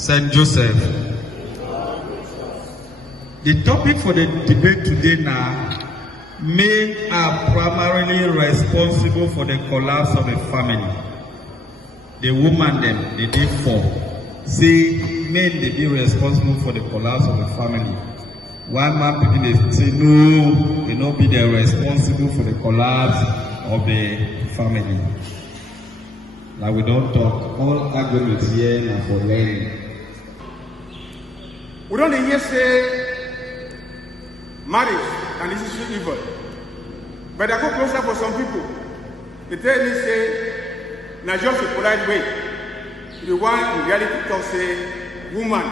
St. Joseph. The topic for the debate today now, men are primarily responsible for the collapse of a family. The woman them, they did for. Say, men they be responsible for the collapse of a family. One man people they say, no, they not be the responsible for the collapse of the family. Now we don't talk. All arguments here now for learning. We don't hear say marriage and this is evil. But I go closer for some people. They tell me say, na just a polite way. The one in reality talk say, woman,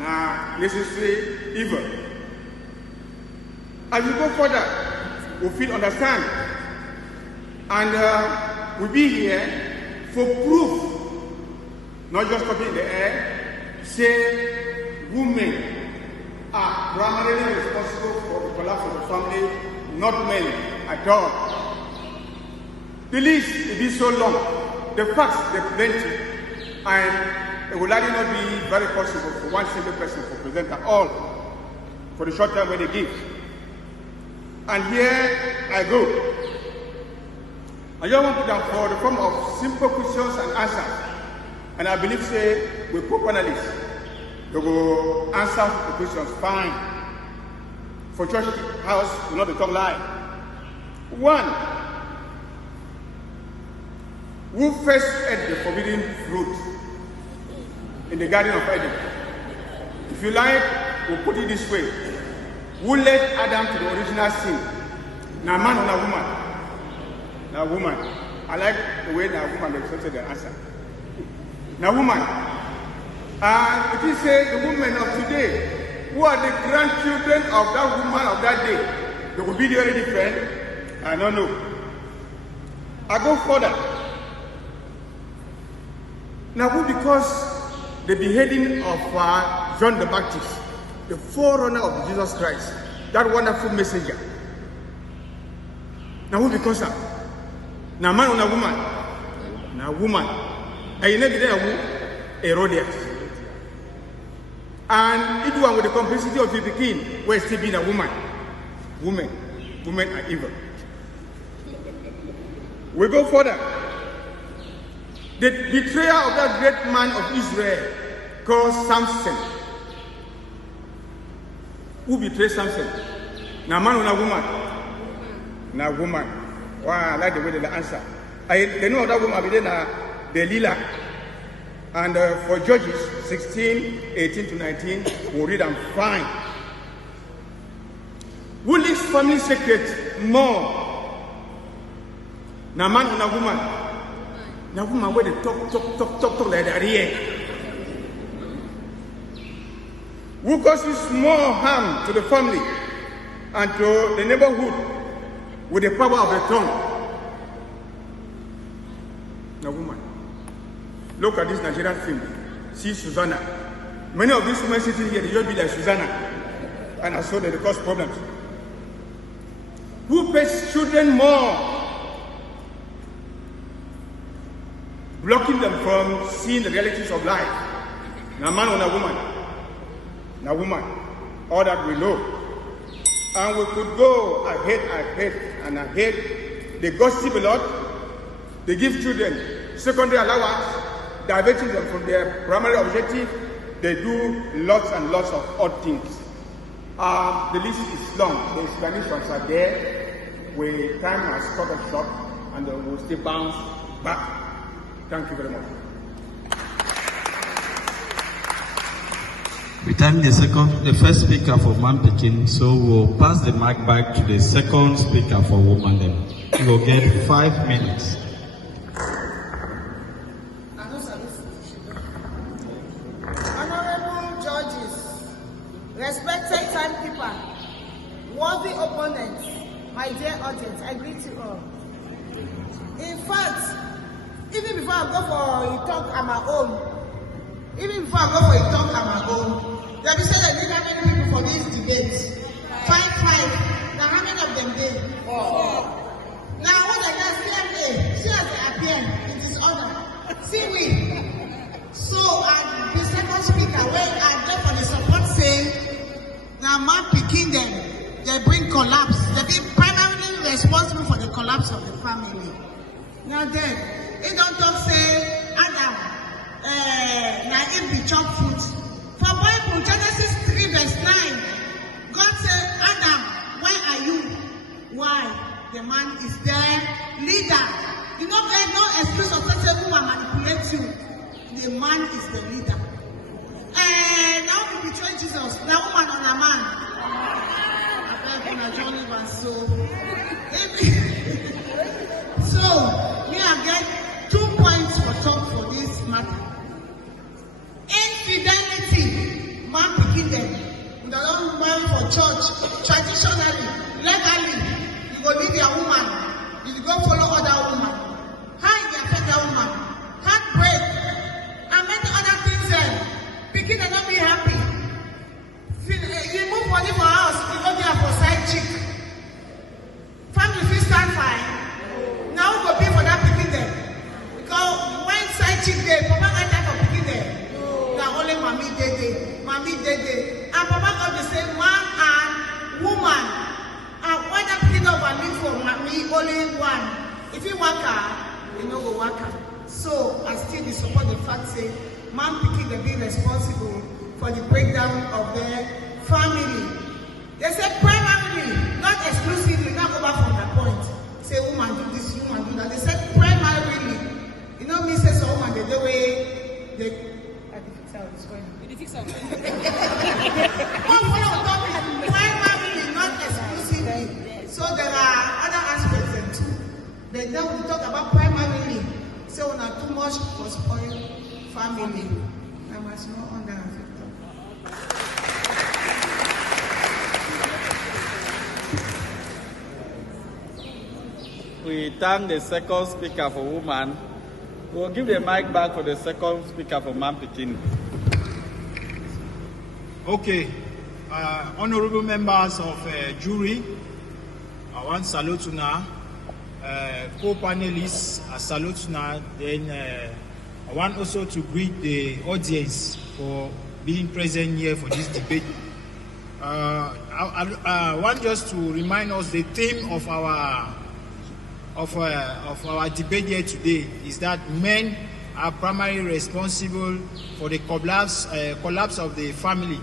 na necessary evil. As we go further, we feel understand. And we be here for proof, not just talking in the air, say women are primarily responsible for the collapse of the family, not men at all. The list it is so long, the facts they plenty, and it will likely not be very possible for one single person to present at all for the short time when they give. And here I go. I just want to put down for the form of simple questions and answers. And I believe say we put panelists, they will answer the questions fine. For church house, we not to talk lie. One, who first ate the forbidden fruit in the Garden of Eden? If you like, we'll put it this way. Who led Adam to the original sin? Now man or now woman? Now woman. I like the way now woman accepted the answer. Now woman. And it is said the women of today, who are the grandchildren of that woman of that day, they will be very different. I don't know. I go further. Now who, because the beheading of John the Baptist, the forerunner of Jesus Christ, that wonderful messenger. Now who because of? Now man or a woman? Now woman. And you never there Herodias. And it one with the complicity of the king, where still being a woman. Women are evil. We go further. The betrayal of that great man of Israel called Samson. Who betrayed Samson? Now man or a woman? Now woman. Wow, I like the way they answer. They know that woman be there Delilah. And for Judges 16, 18 to 19, we'll read them fine. Who leaks family secret more? Now man or a woman? Now woman where they talk like that here. Who causes more harm to the family and to the neighborhood with the power of the tongue? Now woman. Look at this Nigerian film. See Susanna. Many of these women sitting here, they just be like Susanna. And I saw that they cause problems. Who pays children more? Blocking them from seeing the realities of life. Now man or a woman? Now woman. All that we know. And we could go ahead. They gossip a lot. They give children secondary allowance, diverting them from their primary objective. They do lots and lots of odd things. The list is long. The explanations are there. Where time has cut us short, and we'll still bounce back. Thank you very much. We thank the first speaker for man picking, so we'll pass the mic back to the second speaker for woman. Then you will get 5 minutes. Honorable judges, respected timekeeper, worthy opponents, my dear audience, I greet you all. In fact, even before I go for a talk on my own, they be saying that they have many people for this debate. 5. Now how many of them did? 4. Now what I can see as they appear in disorder. See we. So the second speaker speaker wey I dey for the support say na man pikin dem dey bring collapse. They be primarily responsible for the collapse of the family. Now then, he don't talk say Adam na him be chop fruit. For Bible Genesis 3 verse 9, God say, Adam, where are you? Why? The man is their leader. You know, there's no excuse of such a woman manipulate you. The man is the leader. Now we betray Jesus. Now woman on a man. I beg on a Johnny one so. So me I get 2 points for talk for this matter. Infidelity, man pikin dem. They don't marry for church traditionally, legally. You go leave your woman, you go follow other woman. How you affect that woman? Heartbreak and many other things. Pikin dey not be happy. You move money for house, you go there for side chick. Family fit stand fine. Now who go pay for that pikin dem? Because when side chick dey, papa get time for pikin dem. Na only mommy dey there, mommy dey there, and papa go dey say man and woman. And when that pikin don live for mommy only one, if he waka, he no go waka. So I still dey support the fact say man pikin dey be responsible for the breakdown of their family. They say primarily, not exclusively. Now go back from that point. Say woman do this, woman do that. They say primarily. You know me say some woman they do way they. I dey fix out this one. You dey fix out. Primarily, not exclusively. So there are other aspects there too. But then we talk about primarily. Say so not too much for spoil family. I must not under affect. We thank the second speaker for woman. We'll give the mic back for the second speaker for man pikin. Okay, honorable members of jury, I want to salute you now. Co-panelists, I salute you now. Then I want also to greet the audience for being present here for this debate. I want just to remind us the theme of our debate here today is that men are primarily responsible for the collapse of the family.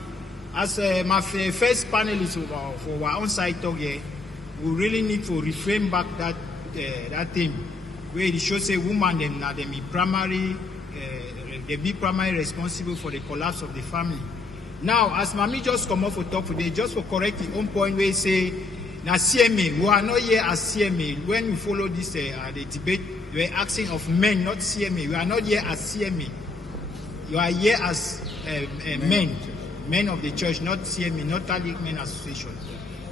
As my first panelist for our on-site talk here, we really need to reframe back that theme where it shows a woman they be primarily responsible for the collapse of the family. Now, as Mami just come up for talk today, just for correct the own point where he say, now CMA, we are not here as CMA. When we follow this the debate, we are asking of men, not CMA. We are not here as CMA. You are here as men of the church, not CMA, not Catholic Men Association.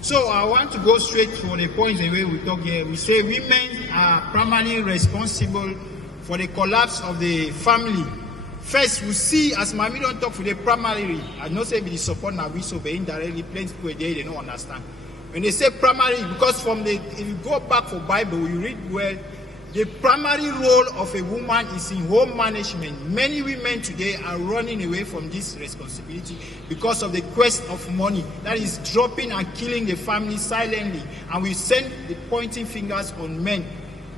So I want to go straight for the point the way we talk here. We say women are primarily responsible for the collapse of the family. First, we see, as Mami don't talk for the primary, I know say the support now we so but indirectly plenty people there they don't understand. When they say primary, because if you go back for Bible, you read well, the primary role of a woman is in home management. Many women today are running away from this responsibility because of the quest of money that is dropping and killing the family silently. And we send the pointing fingers on men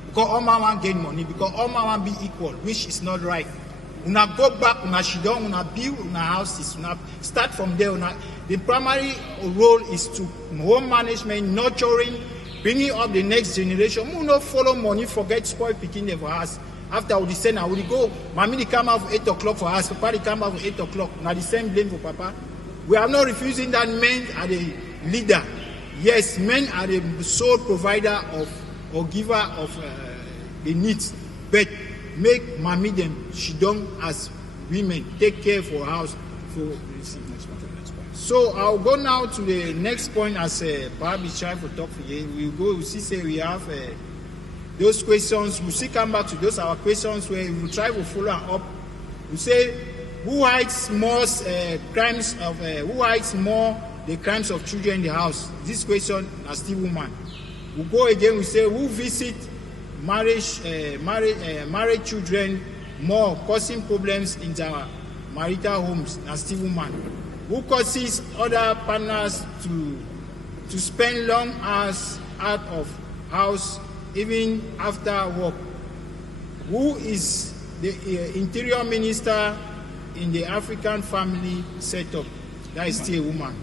because all man want gain money, because all man want be equal, which is not right. Una go back, una shidon, una build una houses, una start from there. The primary role is to home management, nurturing, bringing up the next generation. We not follow money, forget spoil picking them for us. After we descend, I will go. Mommy come out for 8 o'clock for us. Papa come out for 8 o'clock. Now the same blame for Papa. We are not refusing that men are the leader. Yes, men are the sole provider of or giver of the needs, but make mommy them she don't as women take care for house for. So I'll go now to the next point as perhaps try to talk for you. We'll see say we have those questions. We'll see come back to those our questions where we'll try to follow up. We say who hides more crimes of who hides more the crimes of children in the house. This question is still woman. We'll go again. We say who visit married children more, causing problems in their marital homes, na still woman. Who causes other partners to spend long hours out of house even after work? Who is the interior minister in the African family setup? That is still a woman.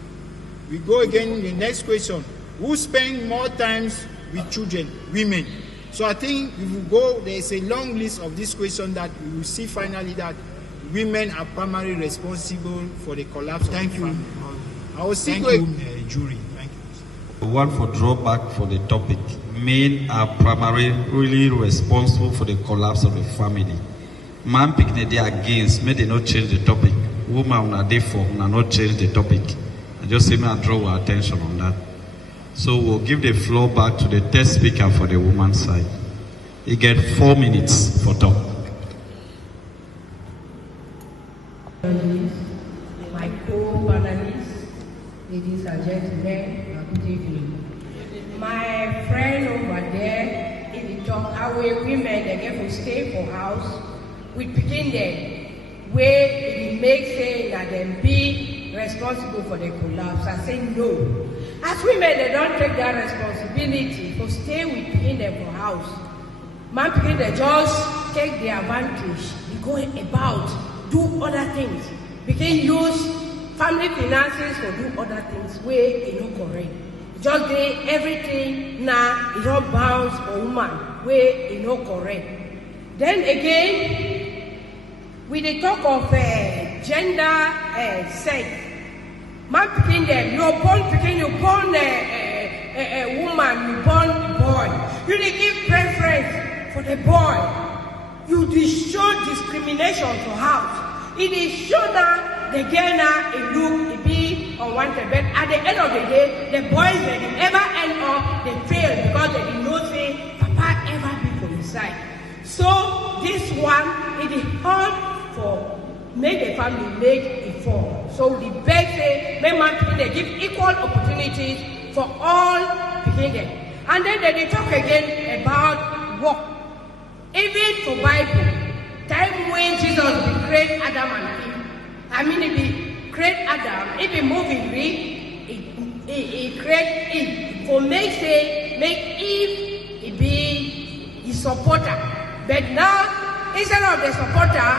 We go again in the next question. Who spend more times with children? Women. So I think we will go, there is a long list of this question that we will see finally that women are primarily responsible for the collapse of the family. I will see jury. Thank you. One for drawback for the topic. Men are primarily responsible for the collapse of the family. Man pick the day against, may they not change the topic. Woman are therefore not change the topic. I just say may I draw our attention on that. So we'll give the floor back to the third speaker for the woman's side. He get 4 minutes for talk. My co-panelists, ladies and gentlemen, good evening. My friend over there, in the talk, how women they get to stay for house with picking them, where it makes say that them be responsible for the collapse. I say no. As women, they don't take that responsibility to stay with picking them for house. Man picking they just take the advantage, they go about, do other things. We can use family finances to do other things where it's not correct. Just do everything now, it's not bounds for woman where it's not correct. Then again, with the talk of gender sex, man picking them, you're born picking, you're born a woman, you're born a boy. You dey give preference for the boy. You show discrimination for house. It is sure that the girl now it look it be unwanted, but at the end of the day, the boys they ever end up they fail because they did not say Papa ever be for his side. So this one it is hard for make the family make it fall. So the best say make man they give equal opportunities for all behavior. And then they talk again about work. Even for Bible, time when Jesus be create Adam and Eve. I mean, if he create Adam, if he move in he create Eve. For make Eve he be his supporter. But now, instead of the supporter,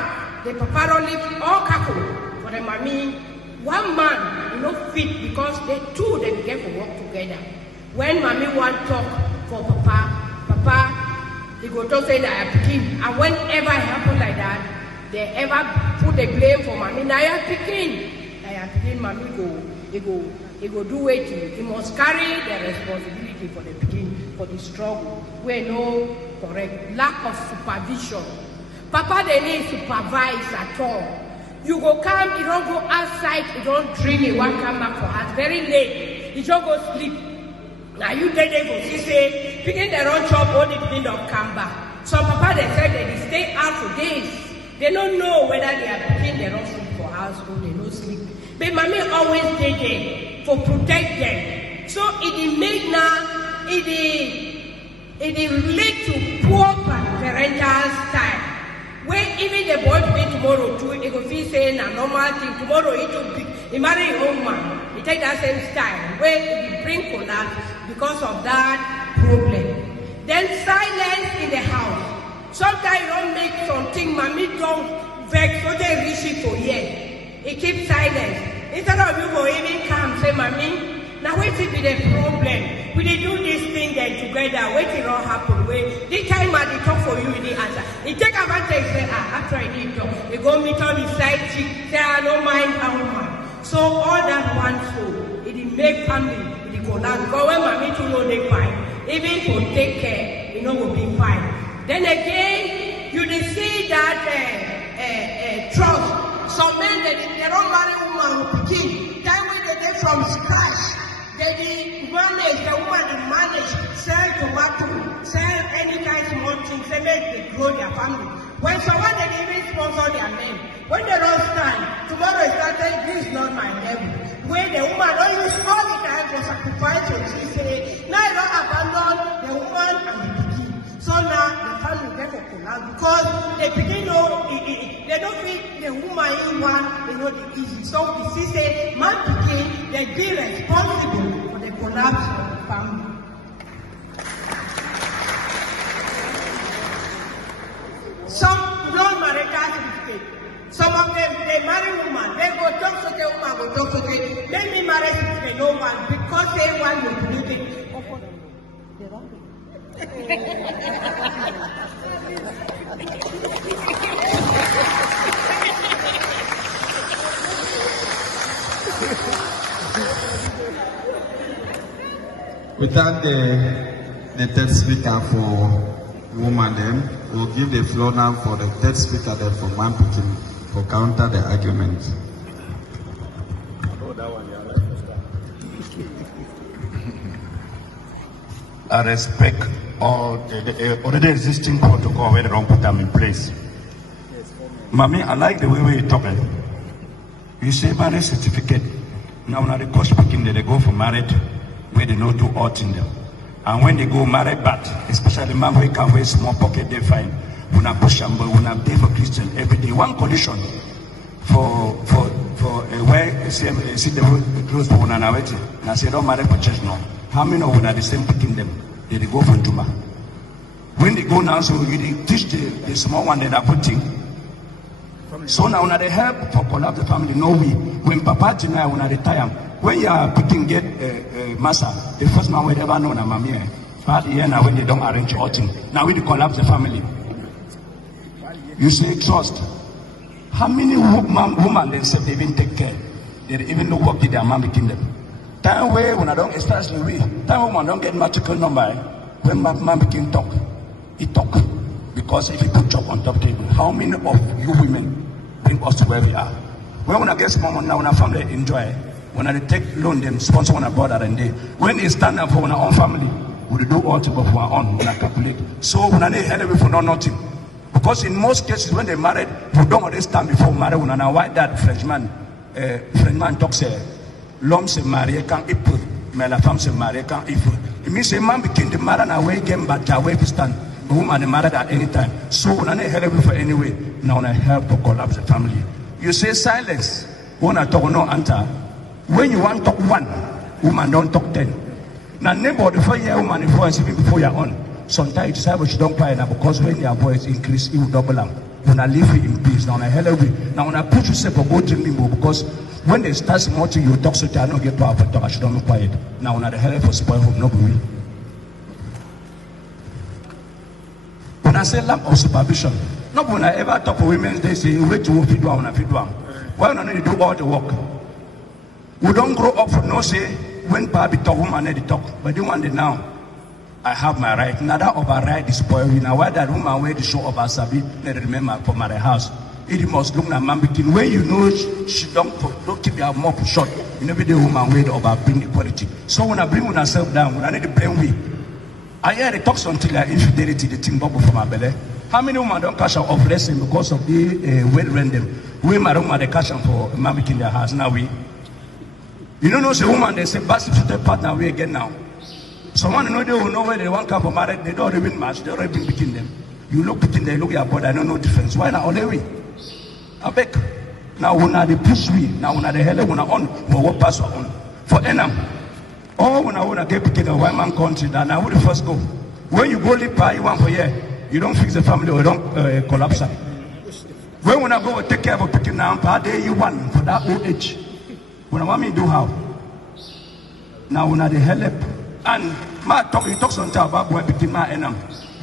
the papa don't leave all couple for the mommy. One man, fit because they two they begin to work together. When mommy want talk for papa, he go to say that I picking. And whenever it happen like that, they ever put the blame for mommy. Now I picking, mommy he go do it. He must carry the responsibility for the picking, for the struggle. We no correct. Lack of supervision. Papa they need supervise at all. You go come, you don't go outside, you don't drink, you won't come back for us. Very late, you just go sleep. Now you tell them go see say, picking their own job, only picking don't come back. Some papa they said they stay out for days. They don't know whether they are picking their own sleep for house or they don't sleep. But mommy always stay there for protect them. So it make now, it relate to poor parental style. Where even the boy be tomorrow too, he go feel saying a normal thing. Tomorrow he too big, he marry a old man. He take that same style. Where he bring collapse because of that problem. Then silence in the house. Sometimes you don't make something, mommy don't vex, so they reach it for years. He keep silence. Instead of you go even come say, mommy, now wait till be the problem. We dey do this thing then together. Wait till it all happen. Wait, this time I dey talk for you, he dey answer. He take advantage, say, after I did talk, he go meet on his side chick, say, I don't mind how man. So all that one so, it make family, it collapse. Because when mommy too know they fine, even for take care, will be fine. Then again, you dey see that trust. Some men they don't marry woman who begin. Time when they get from scratch. They manage, the woman they manage, sell tomato, sell any kind of small things, they make they grow their family. When someone they even sponsor their men, when they don't stand, tomorrow is started, this is not my level. When the woman don't use all the time to sacrifice your she say, now you don't abandon the woman and the baby. So now the family get a collapse because they begin they don't feel the woman in one, the issue. So we see say man begin they be responsible for the collapse of the family. Some don't marry certificate. Some of them they marry woman, they go talk to the woman, go talk to the let me marry certificate, no one because they want to do it. We thank the third speaker for woman them. We'll give the floor now for the third speaker then for man picking for counter the argument. I respect all the already existing protocol where they don't put them in place. Mommy, I like the way we're talking. You say marriage certificate. Now when the coach speaking, they go for marriage where they don't do aught in them. And when they go married back, especially man who can wear small pocket, they find when I push them, but when I pay for Christian every day. One condition for a way see the close to one another. And I say don't marry for church now. How many of them are the same picking them? They go for Juma. When they go now, so they teach the small one that are putting. So now when they help for collapse the family, no we. When Papa Tina when I retire, when you are putting get massa, the first man will ever know na mammy. But here now when they don't arrange outing, now we collapse the family. You say trust. How many women themselves they even take care? They even know what did their man between them. Time where when I don't establish the way, time when I don't get matriculation number, when my man begin talk, he talk. Because if you put job on top table, how many of you women bring us to where we are? When I get small money now, when I family enjoy, when I take loan them, sponsor when I brother and they, when they stand up for our own family, we do all to go for our own, when I calculate. So when I head away for nothing. Because in most cases when they married, we don't always stand before marriage. When I why that Frenchman talks l'homme se marie quand il peut, mais la femme se marie quand il faut. It means a man became the married away game, but away to stand. The woman is married at any time. So when I help you for anyway, now I help to collapse the family. You say silence. When I talk no answer. When you want to talk one, woman don't talk 10. Now neighbor before your woman voice even before your own. Sometimes you decide you don't cry now because when your voice increase, it will double them. When I leave you in peace, now I help you. Now when I put yourself or go to limbo because when they start small to you talk so I don't get power for talk, I should don't be quiet. Now when I help for spoil home, no be. When I say lack of supervision, not when I ever talk for women, they say wait to feed one and feed one. Why not need to do all the work? We don't grow up for no say when Papi talk, woman they talk, but they want it now. I have my right. Now that override is spoiling. Now why that woman wear the show of her sabi, they remember from my house. It must look like man between when you know she don't keep your mouth shut. You know be the woman way over bring equality. So when I bring myself down, when I need to blame we. I hear the talks until like infidelity, the thing bubble from my belly. How many women don't cash out of blessing because of the well random? We my woman they cash out for man in their house. Now we. You don't know the woman they say best the partner we again now. Someone know they will know where they want to come for marriage, they don't even match, they don't even begin them. You look between them, look at your body, I don't know difference. Why not only we? I beg. Now when they push we, now when they hell when on, what pass on. For Enam. Oh, when I want to get picking a white man country, then I would first go. When you go live by you want for year, you don't fix the family or you don't collapse. When I go take care of a picking now, per day you want for that old age. When I want me to do how? Now when I help. And my talk, he talks on top about boy between my enam.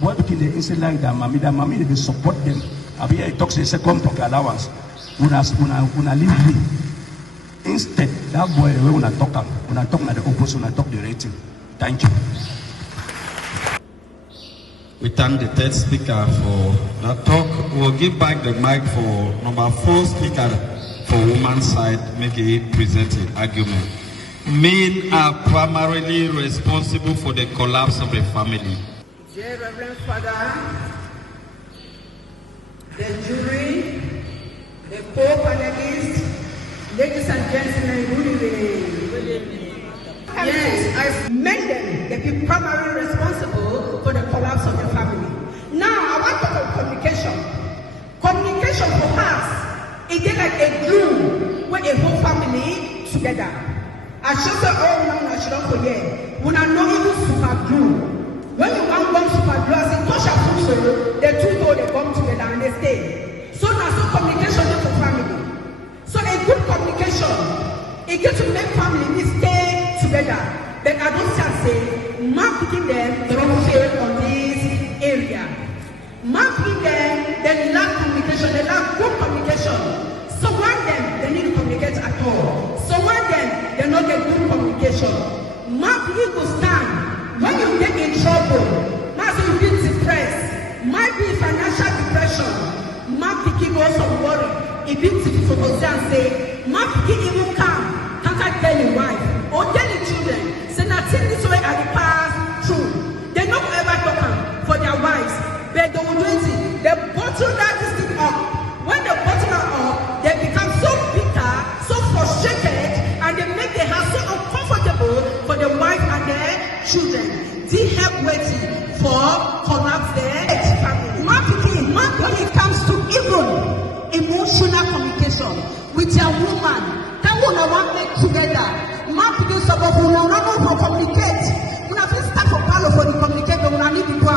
Boy between the inside like that, mommy, they support them. I mean, he talks a second talk allowance. When I leave me. Instead, that boy, when I talk at the opposite, when I talk the rating. Thank you. We thank the third speaker for that talk. We'll give back the mic for number 4 speaker for woman's side, make a presented argument. Men are primarily responsible for the collapse of a family. Dear Reverend Father, the jury, the co-panelists, ladies and gentlemen, good evening. Yes, as men, they be primarily responsible for the collapse of the family. a whole family together. I should say, oh, no, I should not forget. When I know even super glue, when you want to super glue, I say, touch a food, the two though they come together and they stay. So now, so communication is for family. So a good communication, it gets to make family stay together. But I don't say, marketing them, they don't fail on this area. Marketing them, they lack communication, they lack good communication. So one them, they need to communicate at all. So one them, they not get good communication. Marketing will stand when you get in trouble. Now so you get depressed, might be financial depression. Marketing also worry. It means if you focus and say, marketing even come, can't I tell your wife or tell your children, say nothing this way I will pass through. They not ever talk for their wives, but they will do it. They bottle that thing up. When they bottle it up, they become so bitter, so frustrated, and they make the house so uncomfortable for the wife and their children. They help waiting for collapse their family. Marketing, when it comes to even emotional communication with your woman, that woman want to make together. Marketing support will not for communicate. We have to start for Palo for the communicate, but we need to go.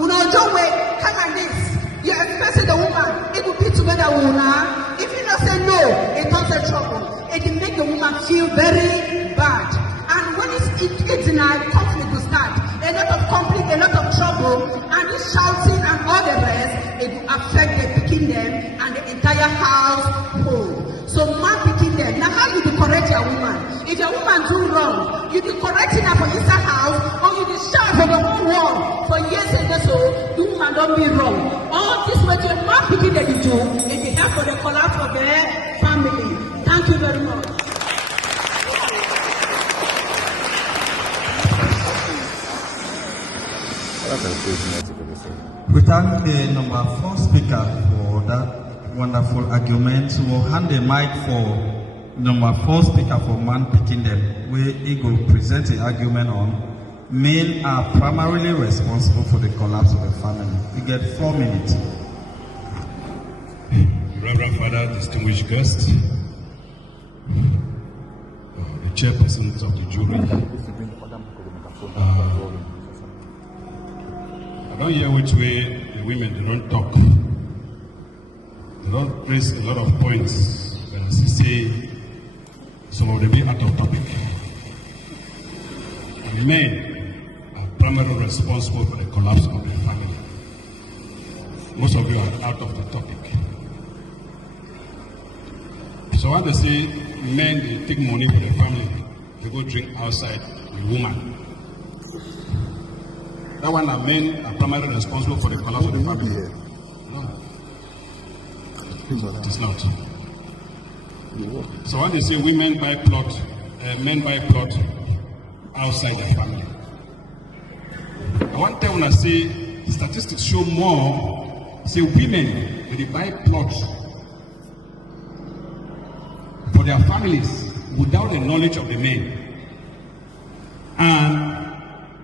We know your way, kind of this. You expect the woman, it will be together with her. If you not say no, it comes a trouble. It will make the woman feel very bad. And when it's in a conflict to start, a lot of conflict, a lot of trouble, and this shouting and all the rest, it will affect the picking them and the entire household. So man picking them. Now how you correct your woman? If your woman do wrong, you be correcting her for inside house, or you be shout for the whole world for years and years so the woman don't be wrong. All this way to man picking that you do, it will help for the collapse of their family. Thank you very much. We thank the number 4 speaker for that wonderful argument. We'll hand the mic for number 4 speaker for man picking them, where he will present the argument on men are primarily responsible for the collapse of a family. You get 4 minutes. Reverend Father, distinguished guests, the chairpersons of the jury. I don't hear which way the women do not talk. They don't raise a lot of points, but as you say, some of them be out of topic. And men are primarily responsible for the collapse of the family. Most of you are out of the topic. So when they say men, they take money for the family, they go drink outside with woman. That one that men are primarily responsible for the collapse of the family. No. It is not. So when they say women buy plot, men buy plot outside their family. I want to tell when I say statistics show more, say women, they buy plots for their families without the knowledge of the men. And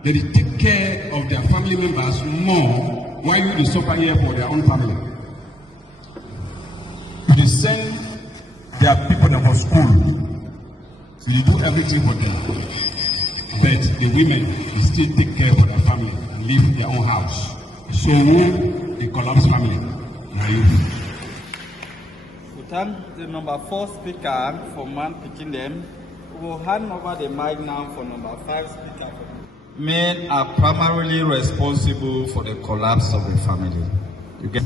they take care of their family members more while you suffer here for their own family. You send their people for school, you do everything for them, but the women will still take care of their family and live in their own house. So the collapse family. Now you. We thank the number 4 speaker for man picking them. We will hand over the mic now for number 5 speaker. Men are primarily responsible for the collapse of the family. You get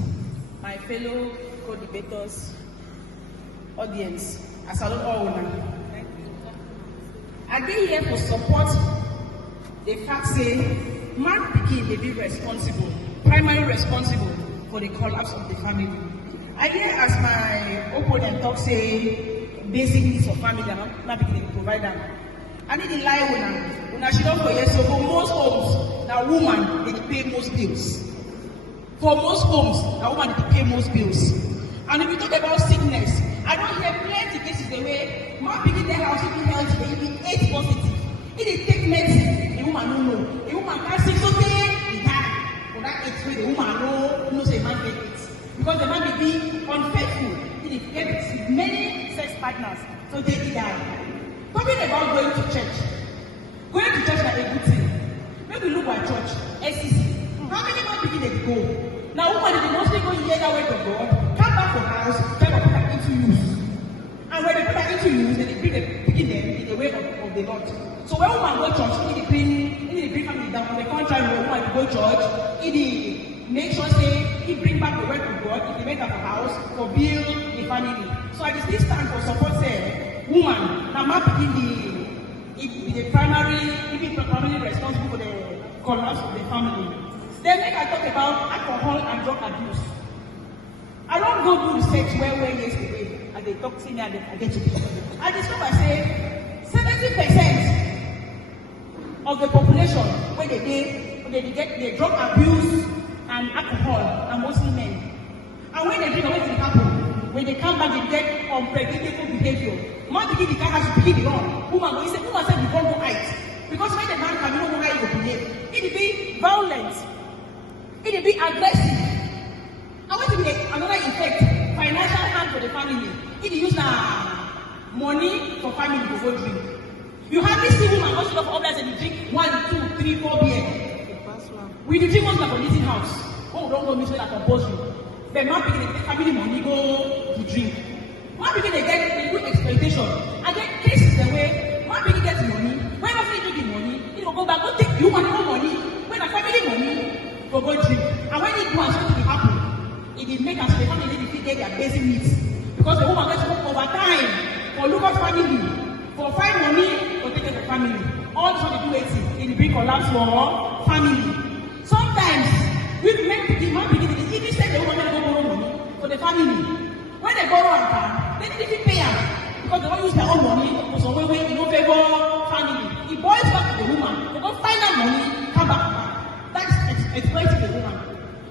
my fellow co-debaters, audience, I salute all women. I dey here to support the fact say man pikin dey be responsible, primarily responsible for the collapse of the family. I hear as my opponent talk say basic needs of family and man pikin dey provide them. I need to lie when I should not forget. So for most homes, now woman they pay most bills. For most homes, now woman they pay most bills. And if you talk about sickness, I don't hear plenty cases the way man picking their house, if you healthy, they be 8 positive. If they take medicine, the woman don't know. The woman can't sick so they die. For that 8 way, the woman knows a man get it. Because the man may be unfaithful. If they get many sex partners, so they die. Talking about going to church is a good thing. Maybe look at church, SCC. How many more people they go? Now, woman, they mostly go hear that word of God, come back from house, try to put that into use. And when they put that into use, they begin them in the way of the Lord. So when woman go church, it bring family down. On the contrary, when woman go church, it make sure say he bring back the word of God, it make up a house for build the family. So I just stand for support say woman, now man begin the primary responsible for the collapse of the family. Then make I talk about alcohol and drug abuse. I don't go do research where yesterday and they talk to me and I get to be. I discover say 70% of the population when they get the drug abuse and alcohol are mostly men. And when they drink, what will happen? When they come back, they get unpredictable behavior. Man begin the car has to begin the wrong. Woman said before go out. Because when the man come, you don't know how he will behave. It will be violent. It will be aggressive. And what will be another effect? Financial harm for the family. It will use money for family to go drink. You hardly see woman go to the others and you drink 1, 2, 3, 4 beer. We do drink one for leasing house. Oh, don't go miss that compose you. The man begin to take family money go to drink. Man begin to get a good exploitation. And then cases the way man begin to get money. When after you take the money, he will go back, go take you want no money. When a family money, go drink. And when it do something happen, it will make us the family get their basic needs. Because the woman gets to work overtime for look at family, for find money, for take care of family. All this what they do it will bring collapse for family. Sometimes we make the man begin to even say the woman go borrow money for the family. When they borrow and they didn't pay them because they don't use their own money for some way in no favor family. It boils back to the woman. They don't find that money, come back. That's exploiting the woman.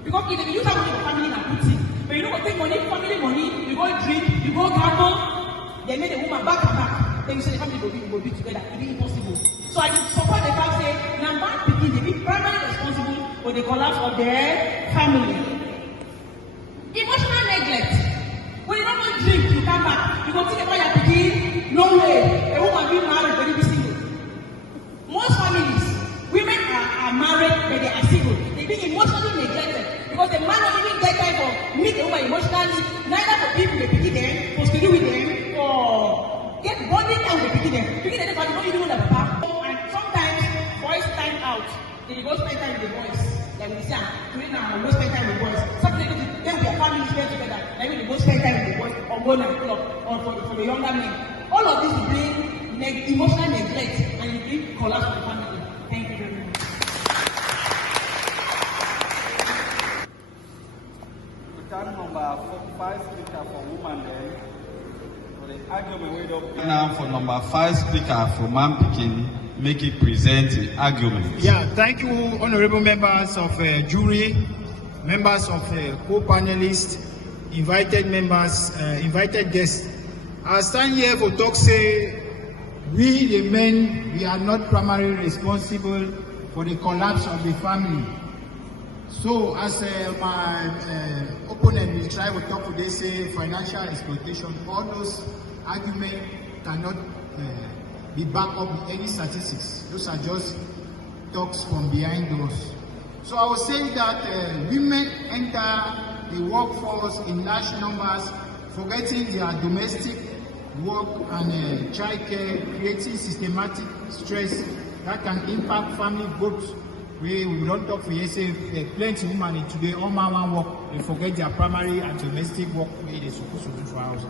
Because if they use that money for family and good thing, but you don't take money, family money, you go drink, you go gamble, they make the woman back and back. Then you say the family will be together. It be impossible. So I support the fact say now man begin they be primarily responsible for the collapse of their family. Emotional neglect. When you don't want to drink, you come back. You go think about your begin. No way. A woman being married, but be single. Most families, women are married, but they are single. They be emotionally neglected because the man don't even get time for meet the woman emotionally. Neither for people they begin them, for study with them, or get bonding down with them. Begin them, but they don't even know the papa. And sometimes boys stand out. They go spend time with the boys. Like we say, today now we go spend time with the boys. Sometimes then we are family spend together. Like we go spend time with the boys or go and club or for the younger men. All of this will bring emotional neglect and it bring collapse for the family. Thank you very much. We can number 5 speaker for woman then. For the argument we don't now for number 5 speaker for man picking. Make it present the argument. Yeah, thank you, honorable members of jury, members of co-panelists, invited members, invited guests. I stand here for talk say, we the men, we are not primarily responsible for the collapse of the family. So as my opponent will try to talk today, say financial exploitation, all those arguments cannot be backed up with any statistics. Those are just talks from behind doors. So I was saying that women enter the workforce in large numbers, forgetting their domestic work and childcare, creating systematic stress that can impact family growth. We don't talk for say plenty of women today, all man work, they forget their primary and domestic work they're supposed to do for house.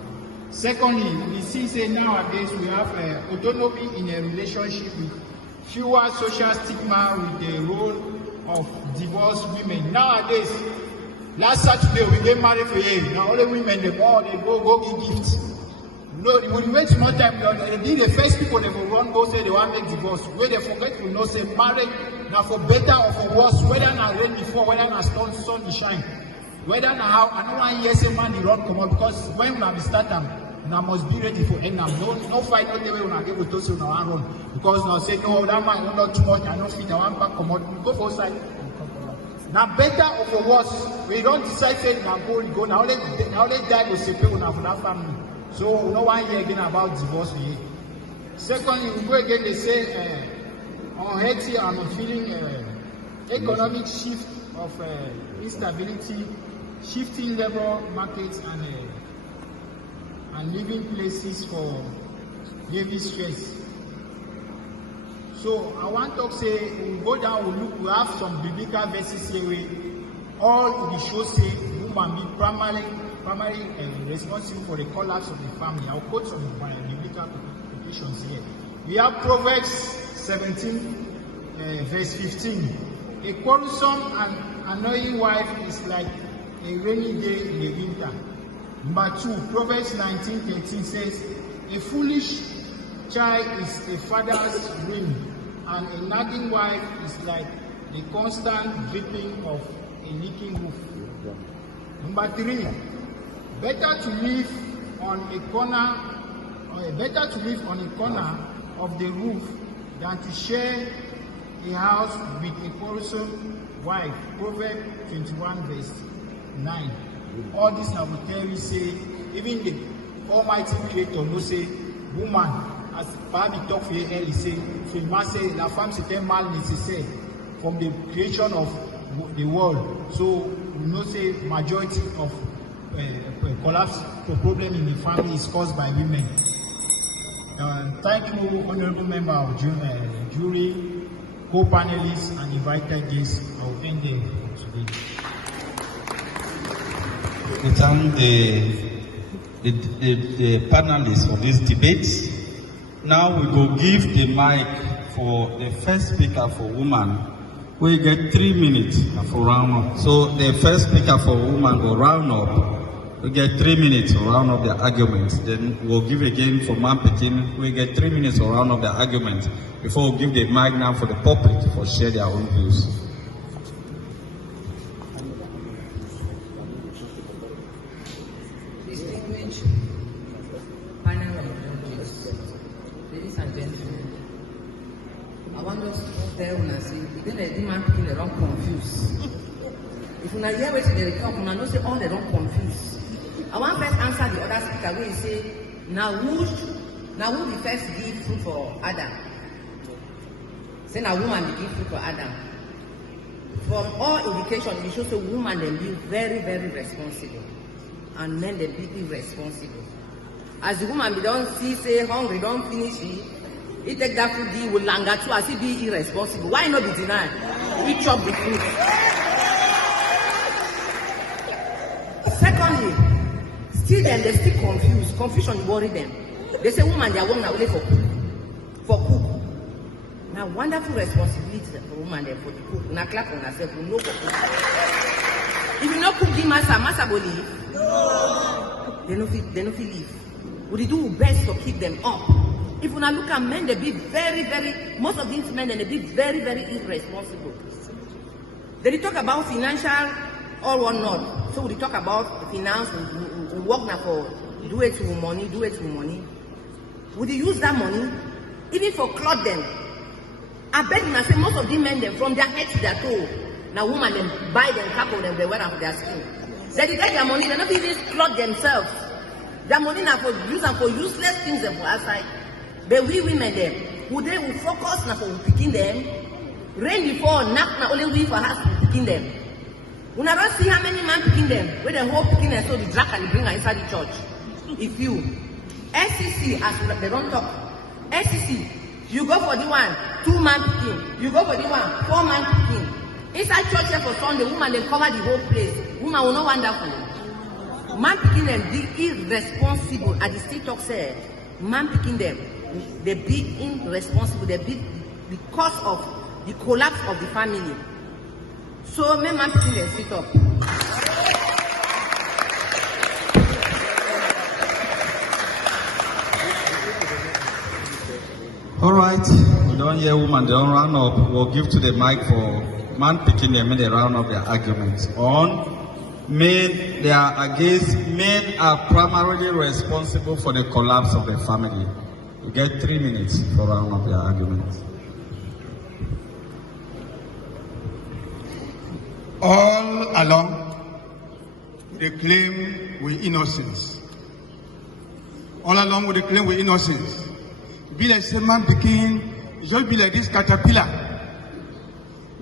Secondly, we see say nowadays we have autonomy in a relationship with fewer social stigma with the role of divorced women. Nowadays, last Saturday we get married for a year. Now only women they go give gifts. No, when we wait too much time, they be the first people they will run go say they want to make divorce. Where they forget we know say marriage now for better or for worse, whether na rain before, whether na sun be shine. Whether na how I don't want hear say man the run come out because when we have start them, now must be ready for end. No fight, no the way when I get to say now run because now say no that man not too much, I don't fit, I want back come out. Go for side. Now better or for worse, we don't decide say now go now let die to separate una for that family. So no one hear again about divorce here. Secondly, we go again, they say on Haiti, I'm feeling economic shift of instability, shifting labor markets and living places for heavy stress. So I want to say, we go down, we have some biblical verses here where all the shows say woman be primary responsible for the collapse of the family. I'll quote some biblical quotations here. We have Proverbs 17, verse 15. A quarrelsome and annoying wife is like a rainy day in the winter. Number 2, Proverbs 19:13 says, a foolish child is a father's ring, and a nagging wife is like the constant dripping of a leaking roof. Number 3, better to live on a corner of the roof than to share a house with a quarrelsome wife. Proverbs 21 verse 9. All this I will tell you say, even the Almighty Creator will say, woman, as Bible talk for you early, say, so you must say, la femme c'était mal nécessaire from the creation of the world. So we know say majority of collapse problem in the family is caused by women. Thank you, honorable member of jury, co-panelists, and invited guests. I will end there today. We thank the panelists for this debate. Now we go give the mic for the first speaker for woman. We get 3 minutes for round up. So the first speaker for woman will round up. We get 3 minutes to round up the argument. Then we'll give again for man picking. We get 3 minutes to round up the argument before we give the mic now for the public to share their own views. Distinguished panel of judges, ladies and gentlemen, I want us to tell una say, if they let the man picking, they don't confuse. If una hear what they talk, una know say all they don't confuse. I want first answer the other speaker where he say, now who the first give fruit for Adam? Say now woman they give fruit for Adam. From all indication, it shows a woman they be very, very responsible, and men they be irresponsible. As the woman we don't see say hungry, don't finish it. He take that food, he will langa too as he be irresponsible. Why not be denied? He chop the food. Secondly, still then they still confused. Confusion worry them. They say woman they are woman only for cook. Now wonderful responsibility for woman there for the cook. Now clap on herself, we know for cook. If you not cook the massa will leave. They no fit leave. We do best to keep them up. If you now look at men, they be very, very, most of these men, they be very, very irresponsible. They talk about financial all or not. So we talk about finance, we work now for do it with money. Would you use that money even for clothes them? I bet you say most of these men them from their head to their toe. Now women them buy them, couple them, they wear them for their skin. They get their money, they not even clothe themselves. Their money now for use and for useless things them for outside. But we women them, who they will focus now for picking them, rain before, knock now only we for us to picking them. We don't see how many men picking them, where the whole picking them so the drag and bring her inside the church. If you, SCC, as they don't talk, SCC, you go for the one, 2 man picking, you go for the one, 4 man picking. Inside church here for Sunday, woman they cover the whole place. Woman will not wonderful. Man picking them be irresponsible, as the state talk said. Man picking them, they be irresponsible, they be because of the collapse of the family. So men man picking them sit up. All right, we don't hear woman, they don't round up. We'll give to the mic for man picking them, and they round up their arguments. On men, they are against, men are primarily responsible for the collapse of the family. You get 3 minutes for round up their arguments. All along, they claim we're innocent. all along with the claim with innocence. Be like some man picking, just be like this caterpillar,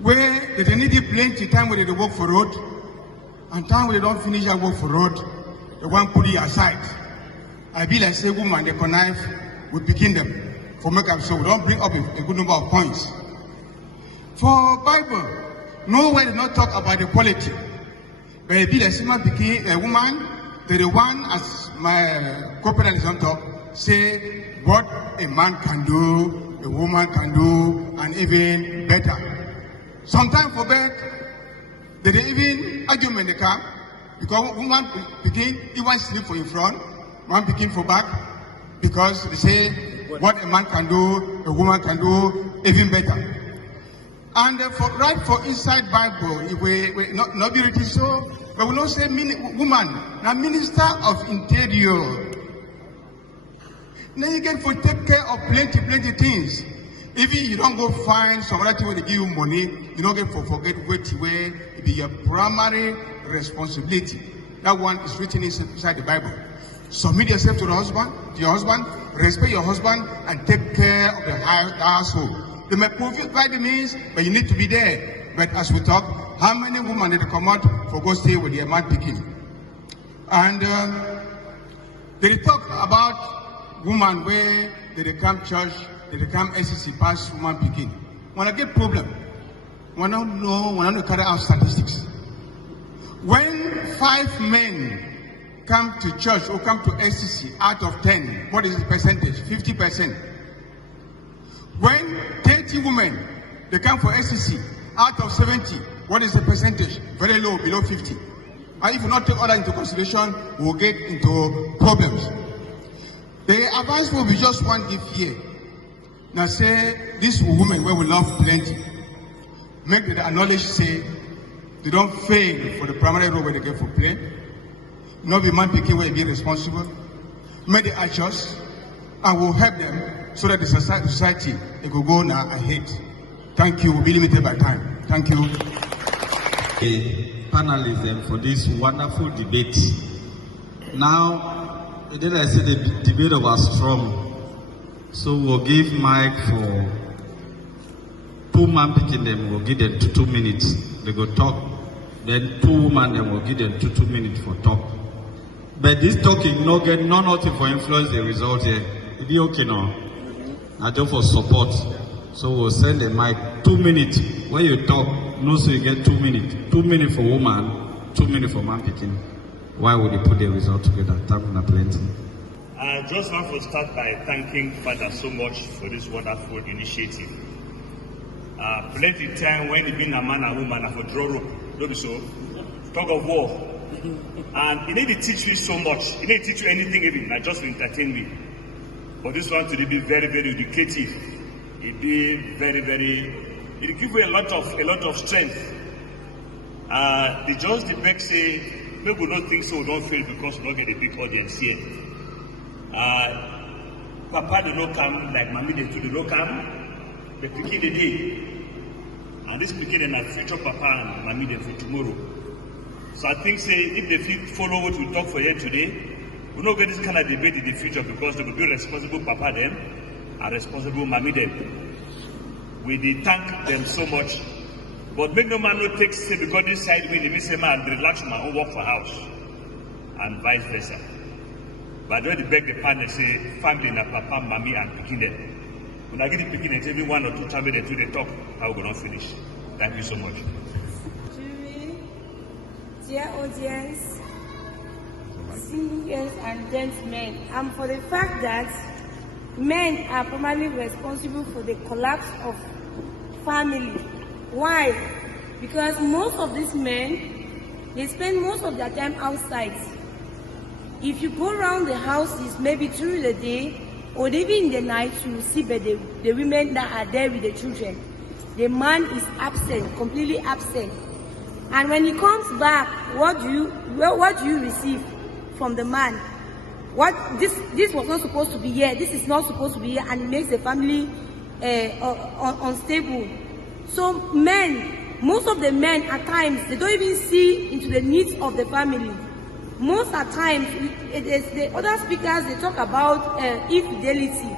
where they need plenty time when they work for road, and time when they don't finish their work for road, they want put it aside. I be like say woman, they connive with picking them for make up so we don't bring up a good number of points. For Bible, nowhere did not talk about the quality. But it be like someone picking a woman, the one as my co-panelist talk, say what a man can do, a woman can do, and even better. Sometimes for bed, they even argument they come, because woman begin, he wants sleep for in front, man begin for back, because they say what a man can do, a woman can do, even better. And for inside Bible, we not be written so, but we don't say woman, now minister of interior. Now you get for take care of plenty things. Even you don't go find some other thing where they give you money, you don't get for forget where it be your primary responsibility. That one is written inside the Bible. Submit yourself to your husband, respect your husband, and take care of the household. They may provide the means, but you need to be there. But as we talk, how many women did come out for go stay with their man picking? And they talk about women where they come church, they come SCC pass woman picking. When I get problem, when I know, when I carry out statistics. When 5 men come to church or come to SCC out of 10, what is the percentage? 50%. When 30 women, they come for SCC out of 70, what is the percentage? Very low, below 50. And if you not take all that into consideration, we'll get into problems. The advice will be just one give here. Now say, these women where we love plenty, make the acknowledge say, they don't fail for the primary role where they get for play. Not be man picking where they be responsible. Make the adjust, and we'll help them so that the society they could go now ahead. Thank you. We'll be limited by time. Thank you. Panelists for this wonderful debate. Now, then I said the debate was strong. So we'll give mic for 2 men picking them, we'll give them 2 minutes. They go talk. Then 2 women, then we'll give them 2 minutes for talk. But this talking no get nothing for influence the result here. It be okay now. I just for support. So we'll send the mic 2 minutes. When you talk, no, so you get 2 minutes. 2 minutes for woman, 2 minutes for man picking. Why would they put the result together? Thank you, plenty. I just want to start by thanking Father so much for this wonderful initiative. Plenty time when it been a man and woman for draw rope, don't be so. Talk of war. And it need to teach me so much. It need to teach you anything even, not just to entertain me. But this one today be very, very educative. It be very, it give you a lot of strength. They just the back say, maybe we don't think so, we don't feel because we don't get a big audience here. Papa did not come like Mommy did did not come, but Piki the day. And this Piki then a future Papa and Mommy did for tomorrow. So I think say if they follow what we talk for here today, we don't get this kind of debate in the future because they will be responsible Papa them and responsible Mommy them. We did thank them so much. But make no man no take say because this side we let me say man relax my own work for house and vice versa. But when they beg the panel say family na papa, mommy and picking them. When I get the picking and every 1 or 2 times they talk, I will not finish. Thank you so much. Jury, dear audience, seniors and gentlemen, I'm for the fact that men are primarily responsible for the collapse of family. Why? Because most of these men, they spend most of their time outside. If you go around the houses, maybe through the day or even in the night, you will see the women that are there with the children. The man is absent, completely absent. And when he comes back, what do you receive from the man? What this was not supposed to be here. This is not supposed to be here, and it makes the family unstable. So men, most of the men at times, they don't even see into the needs of the family. Most at times, the other speakers, they talk about infidelity.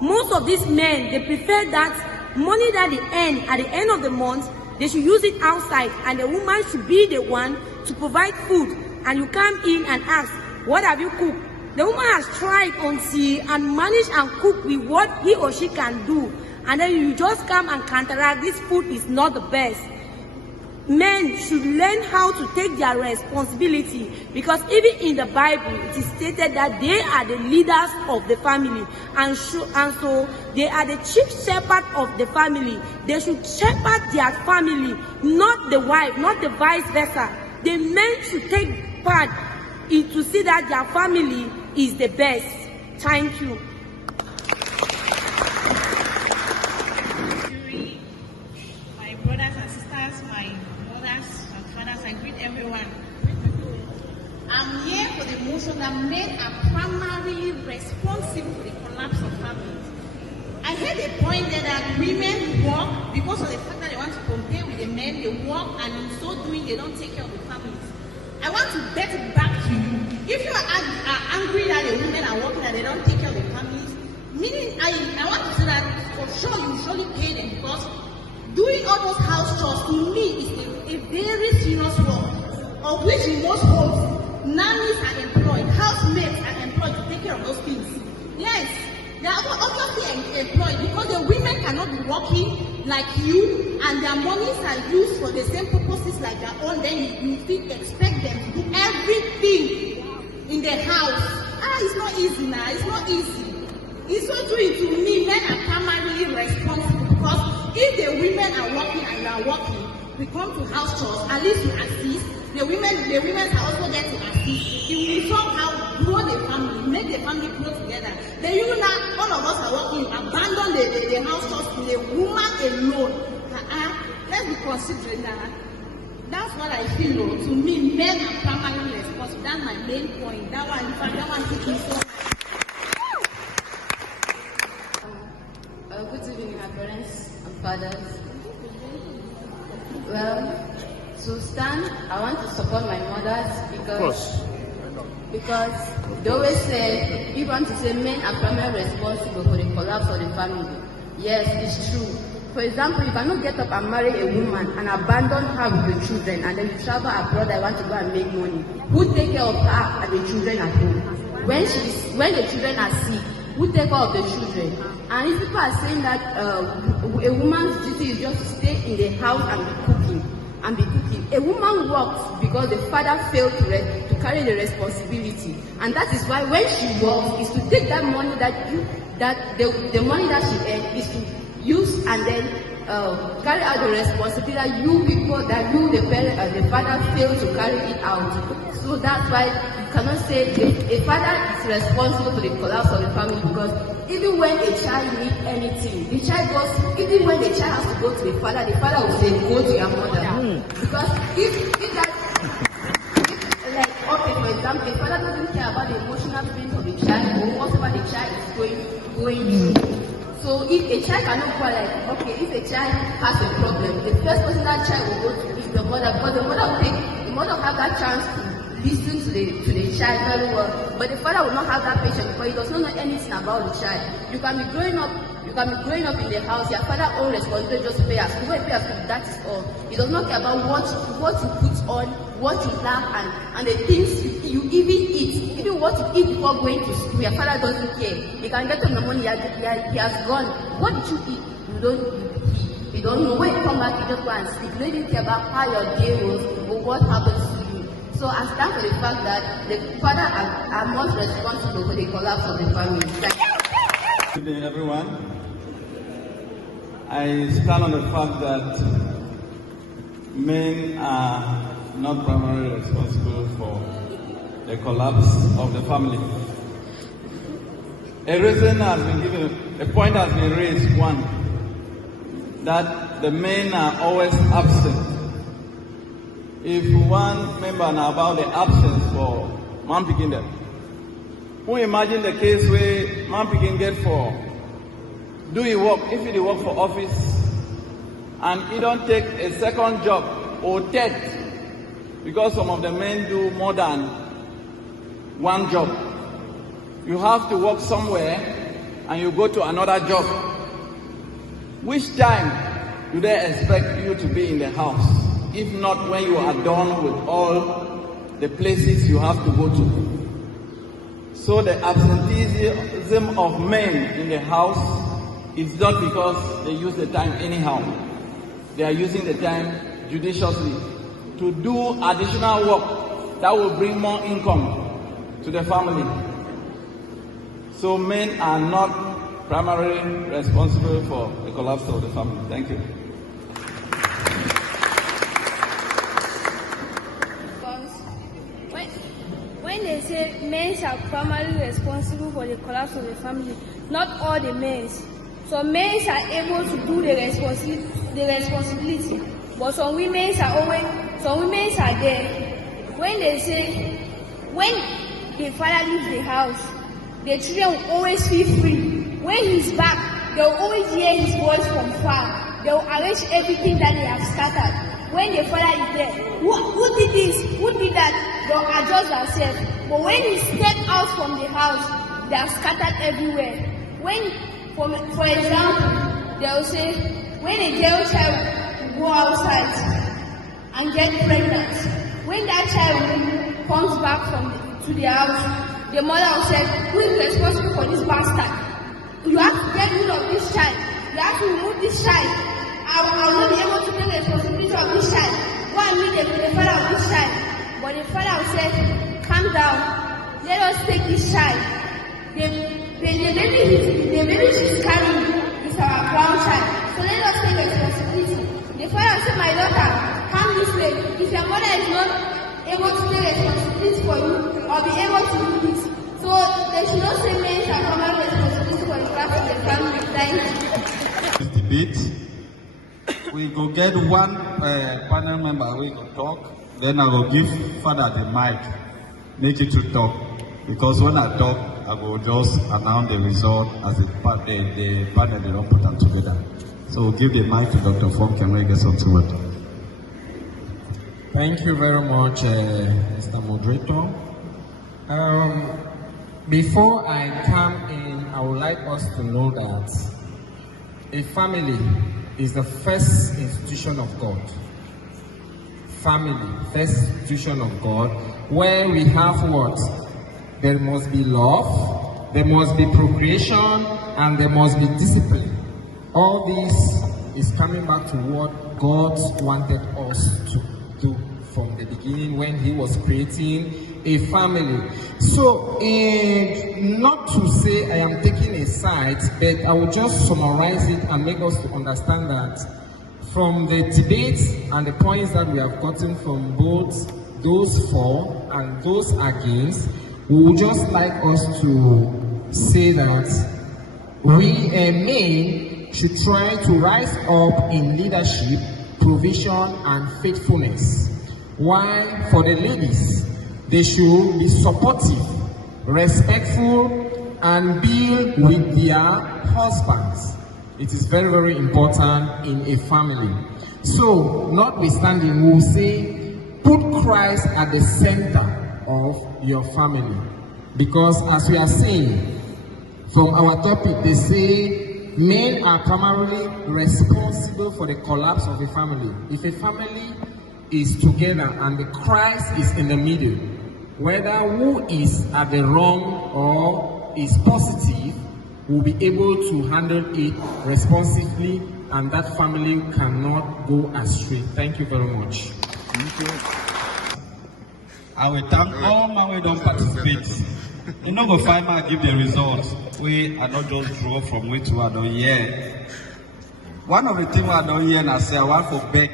Most of these men, they prefer that money that they earn at the end of the month, they should use it outside, and the woman should be the one to provide food. And you come in and ask, what have you cooked? The woman has tried until and managed and cook with what he or she can do. And then you just come and counteract, this food is not the best. Men should learn how to take their responsibility, because even in the Bible it is stated that they are the leaders of the family, and so they are the chief shepherd of the family. They should shepherd their family, not the wife, not the vice versa. The men should take part to see that their family is the best. Thank you. My brothers and sisters, my mothers and fathers, I greet everyone. I'm here for the motion that men are primarily responsible for the collapse of families. I heard a point there that women work because of the fact that they want to compare with the men. They work, and in so doing, they don't take care of the families. I want to bet it back to you. If you are angry that the women are working and they don't take care of the families, meaning I want to say that for sure you surely pay them, because doing all those house chores to me is a very serious work, of which in most homes, nannies are employed, housemaids are employed to take care of those things. Yes, they are obviously employed because the women cannot be working like you, and their monies are used for the same purposes like their own. Then you expect them to do everything in the house. It's not easy now. It's not easy. It's so true to me. Men are primarily responsible, because if the women are working and you are working, we come to house chores. At least you assist. The women are also there to assist. You will somehow grow the family, make the family grow together. Then you now, all of us are working, abandon the house chores to the woman alone. Let's be considering that. That's what I feel. To me, men are primarily responsible. That's my main point. That one taking so much. Good evening, my parents and fathers. Well, to stand, I want to support my mothers because they always say, you want to say men are primarily responsible for the collapse of the family. Yes, it's true. For example, you cannot get up and marry a woman and abandon her with your children, and then you travel abroad and want to go and make money. Who take care of her and the children at home? When the children are sick, who take care of the children? And if people are saying that a woman's duty is just to stay in the house and be cooking, a woman works because the father failed to carry the responsibility, and that is why when she works, is to take that money the money that she earns is to use and then carry out the responsibility that the father failed to carry it out. So that's why you cannot say a father is responsible for the collapse of the family, because even when a child needs anything, the child goes, even when the child has to go to the father will say, go to your mother. Because if for example, the father doesn't care about the emotional feelings of the child or whatever the child is going through. So if a child cannot go if a child has a problem, the first person that child will go to is the mother, because the mother will have that chance to listen to the child very well, but the father will not have that patience because he does not know anything about the child. You can be growing up in the house, your father own responsibility just to pay us. When you pay us, that is all. He does not care about what you put on, what you lack, and the things you even eat. Even what you eat before going to school, your father doesn't care. He can get on the money, he has gone. What did you eat? You don't know. When you come back, you just go and sleep. You don't even care about how your day was or what happens to you. So I stand for the fact that the father are most responsible for the collapse of the family. Good evening, everyone. I stand on the fact that men are not primarily responsible for the collapse of the family. A reason has been given, a point has been raised, one, that the men are always absent. If one member now about the absence for man picking them, who imagine the case where man picking get for do he work, if he work for office and he don't take a second job or third, because some of the men do more than one job. You have to work somewhere and you go to another job. Which time do they expect you to be in the house? If not when you are done with all the places you have to go to. So the absenteeism of men in the house is not because they use the time anyhow. They are using the time judiciously to do additional work that will bring more income to the family. So men are not primarily responsible for the collapse of the family. Thank you. When they say men are primarily responsible for the collapse of the family, not all the men. Some men are able to do the responsibility, but some women are there. When they say, when the father leaves the house, the children will always feel free. When he's back, they will always hear his voice from far. They will arrange everything that they have scattered. When the father is there, who did this? Who did that? They'll adjust themselves. But when he steps out from the house, they are scattered everywhere. For example, they will say, when a girl child will go outside and get pregnant, when that child comes back to the house, the mother will say, who is responsible for this bastard? You have to get rid of this child. You have to remove this child. I will not be able to take the responsibility of this child. Go and meet the father of this child. But the father will say, calm down. Let us take this child. The baby she's carrying is our crown child. So let us take the responsibility. The father will say, my daughter, come this way. If your mother is not able to take responsibility for you or be able to do this. So they should not say men are primarily responsibility for the collapse of the family. Thank you. This debate. We go get one panel member, we go talk, then I will give Father the mic, make it to talk. Because when I talk, I will just announce the result as the panel, they don't put them together. So we'll give the mic to Dr. Fong, can we get something with that? Thank you very much, Mr. Moderator. Before I come in, I would like us to know that a family is the first institution of God. Family, first institution of God, where we have what? There must be love, there must be procreation, and there must be discipline. All this is coming back to what God wanted us to do from the beginning when He was creating a family. So, not to say I am taking a side, but I will just summarize it and make us to understand that from the debates and the points that we have gotten from both those for and those against, we would just like us to say that we men should try to rise up in leadership, provision, and faithfulness. While for the ladies, they should be supportive, respectful, and be with their husbands. It is very, very important in a family. So, notwithstanding, we will say, put Christ at the center of your family. Because as we are saying, from our topic, they say, men are primarily responsible for the collapse of a family. If a family is together and the Christ is in the middle, whether who is at the wrong or is positive, will be able to handle it responsibly, and that family cannot go astray. Thank you very much. Thank you. I will thank all men who don't participate. You know, go find out give the results. We are not just draw from which we are done here. One of the things we are done here, and I say I want for back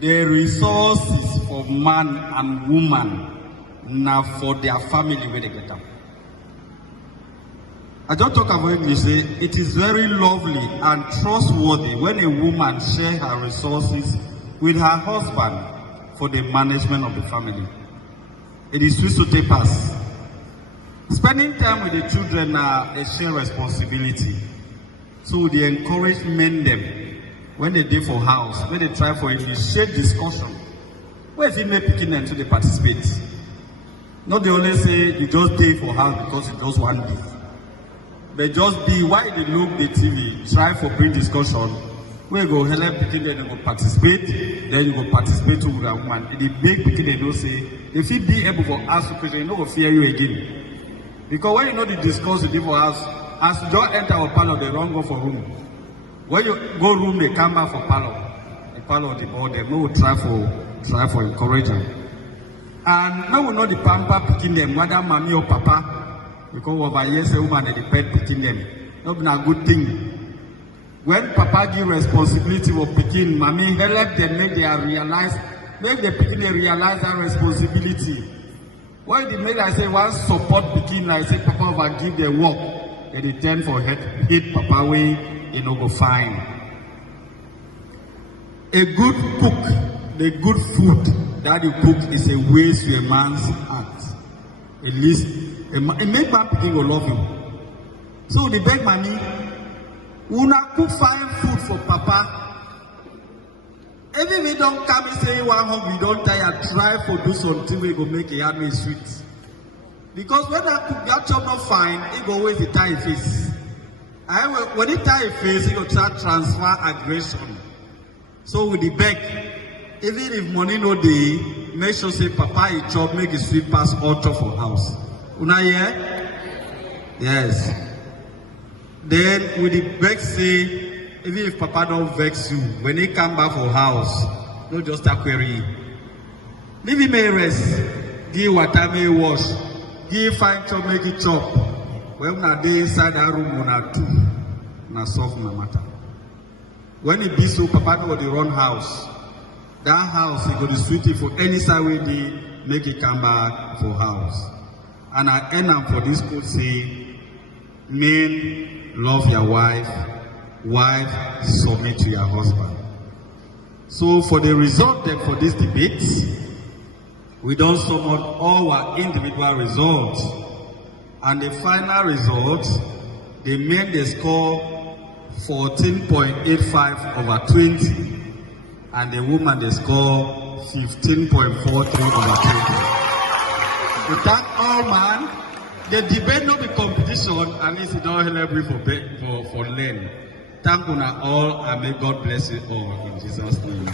the resources for man and woman now for their family where they get them. I don't talk about English. Say it is very lovely and trustworthy when a woman shares her resources with her husband for the management of the family. It is sweet to take pass. Spending time with the children are a shared responsibility. So they encourage men them when they do for house, when they try for English, share discussion. Where female picking them to they participate? Not the only say you just pay for house because you just want this. But just be why they look the TV, try for bring discussion. We go help pikin, then you go participate, then you go participate with a woman. The big pikin they don't say, if you be able to ask the question, you know fear you again. Because when you know the discourse you do for us, as you don't enter our parlor, they don't go for room. When you go room, they come back for parlor. The parlor the board, they no try for encouragement. And now we know the pamper picking them, whether mommy or papa, because over years a woman they depend picking them. Not been a good thing. When papa give responsibility of picking, mommy help them make the picking they realize that responsibility. Why the make I say one support picking, I say papa over give their work, and they turn for hit papa way, you know go fine. A good cook, the good food that you cook is a waste to a man's heart. At least a make man picking will love you. So the beg money. Una cook fine food for papa. Even if we don't come and say one hungry, don't tire, try for do something we go make a yard me sweet. Because when I cook that job not fine, it go always the tie face. When it tie face, it will start transfer aggression. So with the beg, even if money no day, make sure say papa a job make a sweet pass auto for house. Una hear? Yes. Then with the vex say, even if papa don't vex you, when he come back for house, no just a query. Leave him a rest, give water may wash, give fine chop make it chop. When na dey inside that room, una two, na solve my matter. When it be so, papa know the run house. That house he go to sweet it for any side way they make it come back for house. And I end up for this quote say, men love your wife, wife submit to your husband. So for the result then for this debate, we don't sum up all our individual results. And the final result, the men they score 14.85 over 20. And the woman they score 15.43 over 20. We thank all man. The debate no be competition, and it's not help for learn. Thank you all, and may God bless you all in Jesus' name.